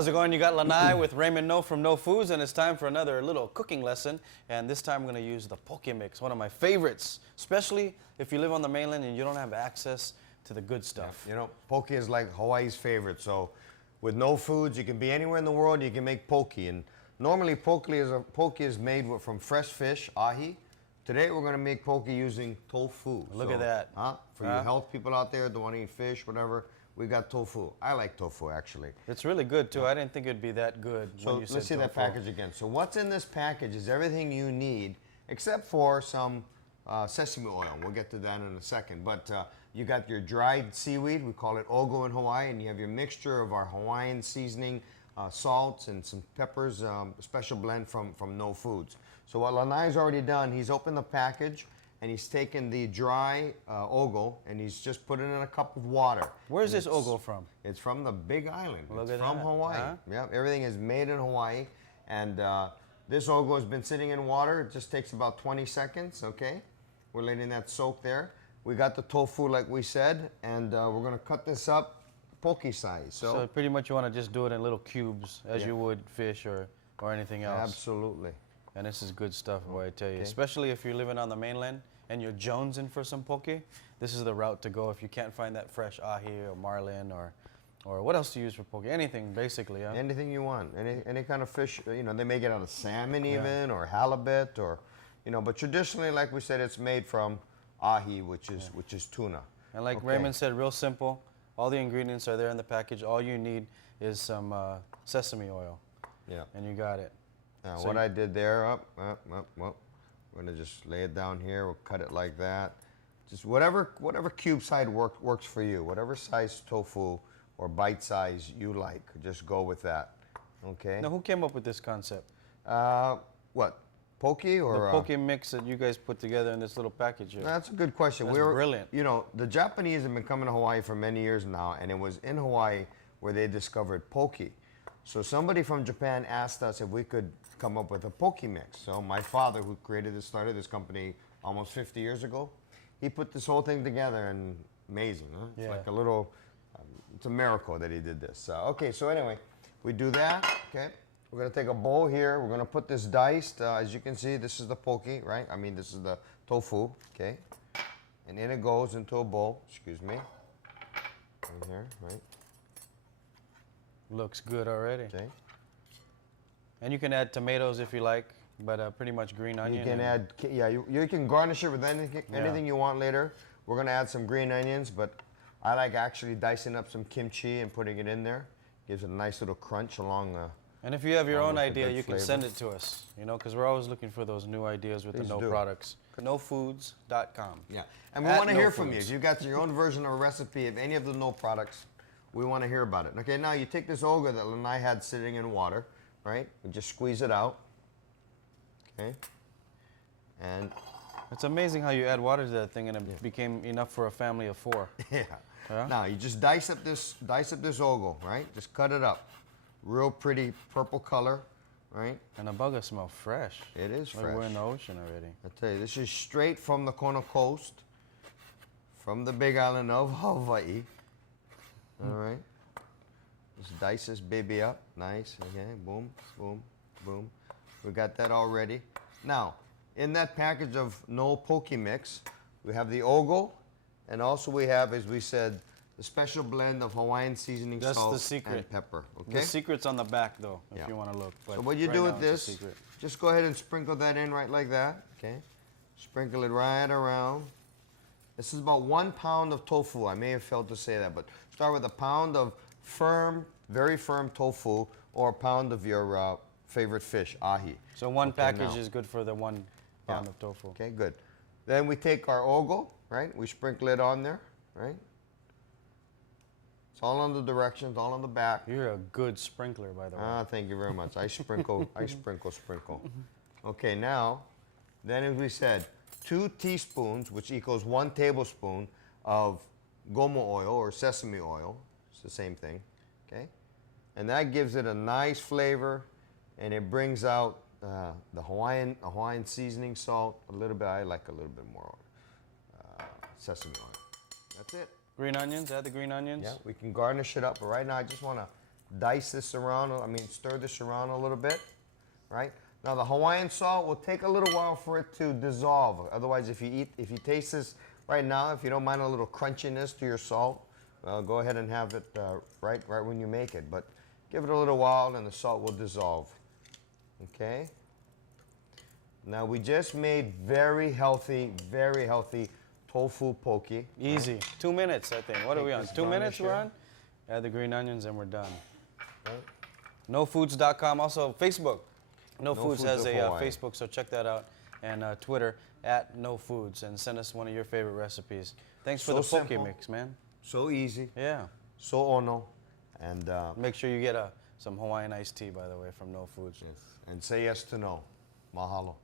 How's it going? You got Lanai with Raymond No from No Foods, and it's time for another little cooking lesson. And this time we're going to use the poke mix, one of my favorites, especially if you live on the mainland and you don't have access to the good stuff. You know, poke is like Hawaii's favorite. So with No Foods, you can be anywhere in the world, you can make poke. And normally poke is made from fresh fish, ahi. Today we're going to make poke using tofu. Look at that. For you health people out there, don't want to eat fish, whatever. We got tofu. I like tofu, actually. It's really good, too. I didn't think it'd be that good So when you said let's see that package again. So what's in this package is everything you need, except for some sesame oil. We'll get to that in a second. But you got your dried seaweed. We call it ogo in Hawaii. And you have your mixture of our Hawaiian seasoning, salts, and some peppers, a special blend from No Foods. So what Lanai's already done, he's opened the package, and he's taken the dry ogo, and he's just put it in a cup of water. Where's this ogo from? It's from the Big Island. Look It's at from that. Hawaii. Yeah, everything is made in Hawaii. And this ogo has been sitting in water. It just takes about 20 seconds, okay? We're letting that soak there. We got the tofu like we said, and we're gonna cut this up poke size. So pretty much you want to just do it in little cubes as you would fish or anything else. Absolutely. And this is good stuff, boy, I tell you. Especially if you're living on the mainland and you're jonesing for some poke, this is the route to go if you can't find that fresh ahi or marlin or what else do you use for poke? Anything, basically, yeah? Anything you want. Any kind of fish. You know, they make it out of salmon even, or halibut, or, you know, but traditionally, like we said, it's made from ahi, which is tuna. And like Raymond said, real simple. All the ingredients are there in the package. All you need is some sesame oil. Yeah. And you got it. Now, so what I did there, we're gonna just lay it down here. We'll cut it like that. Just whatever cube size works for you. Whatever size tofu or bite size you like, just go with that. Okay. Now, who came up with this concept? What? Poke or the poke mix that you guys put together in this little package here? That's a good question. That's brilliant. You know, the Japanese have been coming to Hawaii for many years now, and it was in Hawaii where they discovered poke. So somebody from Japan asked us if we could come up with a poke mix. So my father, who started this company almost 50 years ago, he put this whole thing together, and amazing, huh? It's like a little, it's a miracle that he did this. Okay, so anyway, we do that, okay? We're gonna take a bowl here. We're gonna put this diced, as you can see, this is the poke, right? I mean, this is the tofu, okay? And in it goes into a bowl, excuse me. Right here, right? Looks good already. Okay. And you can add tomatoes if you like, but pretty much green onion. You can add, you can garnish it with anything you want later. We're gonna add some green onions, but I like actually dicing up some kimchi and putting it in there. Gives it a nice little crunch along. And if you have your own idea, you can send it to us, you know, because we're always looking for those new ideas with the No products. NoFoods.com. Yeah, and we want to hear from you. If you've got your own version of a recipe of any of the No products, we want to hear about it. Okay, now you take this oga that Lanai had sitting in water, right? We just squeeze it out. Okay. And it's amazing how you add water to that thing and it became enough for a family of 4. Yeah. Now you just dice up this ogo, right? Just cut it up. Real pretty purple color, right? And the bugger smells fresh. It is fresh. Like we're in the ocean already. I tell you, this is straight from the Kona coast, from the Big Island of Hawaii. All right. Just dice this baby up. Nice. Okay. Boom, boom, boom. We got that all ready. Now, in that package of No Poke mix, we have the ogo, and also we have, as we said, the special blend of Hawaiian seasoning, salt, and pepper. Okay. The secret's on the back, though, if you want to look. But so what you do with this, just go ahead and sprinkle that in right like that. Okay. Sprinkle it right around. This is about 1 pound of tofu. I may have failed to say that, but start with a pound of firm, very firm tofu, or a pound of your favorite fish, ahi. So one package is good for the 1 pound of tofu. Okay, good. Then we take our ogo, right? We sprinkle it on there, right? It's all on the directions, all on the back. You're a good sprinkler, by the way. Thank you very much. I sprinkle, sprinkle. Okay, now, then as we said, 2 teaspoons, which equals 1 tablespoon of gomu oil or sesame oil. It's the same thing, okay? And that gives it a nice flavor, and it brings out the Hawaiian seasoning salt a little bit. I like a little bit more sesame oil. That's it. Green onions, add the green onions. Yeah, we can garnish it up, but right now I just want to dice this around, stir this around a little bit, right? Now the Hawaiian salt will take a little while for it to dissolve. Otherwise, if you taste this right now, if you don't mind a little crunchiness to your salt, go ahead and have it right when you make it. But give it a little while and the salt will dissolve. Okay? Now we just made very healthy tofu poke. Easy. 2 minutes, I think. What are we on? 2 minutes here. we're on? Add the green onions and we're done. Right. NoFoods.com. Also, Facebook. No Foods has a Facebook, so check that out. And Twitter, @NoFoods. And send us one of your favorite recipes. Thanks for the poke simple. mix, man. So easy. Yeah. So ono. And make sure you get some Hawaiian iced tea, by the way, from No Foods. Yes. And say yes to no. Mahalo.